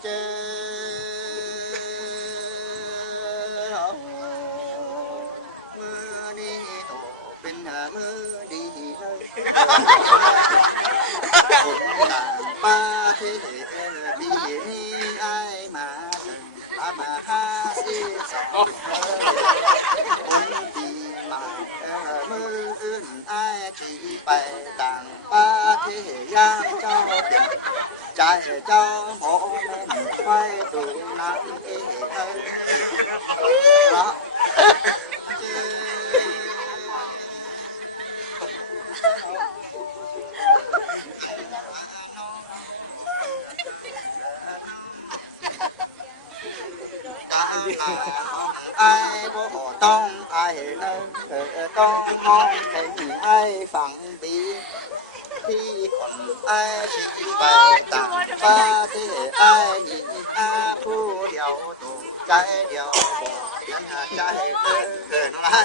เจอมือนี้โตเป็นมือดีเลยคนต่างประเทศปีนี้ไอ้มาถึงมาหาสิสองคนดีมามืออื่นไอ้จีไปต่างประเทศย่างเจ้าเป็นใจเจ้าหอแม่นไฟดูนังเอ๋ละไอ้บ่ต้องไอ้เนิ่งต้องมองให้ไอ้ฝังดีที่คนไอ้ชีไปต่างประเทศไอ้ยิงอาผู้เดียวตัวใจเดียวบอกยันใจนั่นแหละ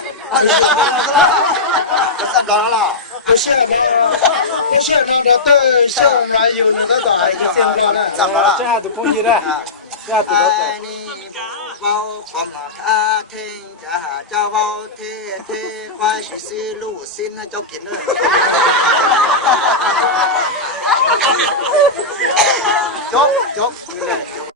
上涨了，不是的，不是的对象还有那个打一个见不了的，涨了，这下子崩起来，这下子都爱你不光嘛他听着就我听听，快去思路先啊，就见了。chốt chốt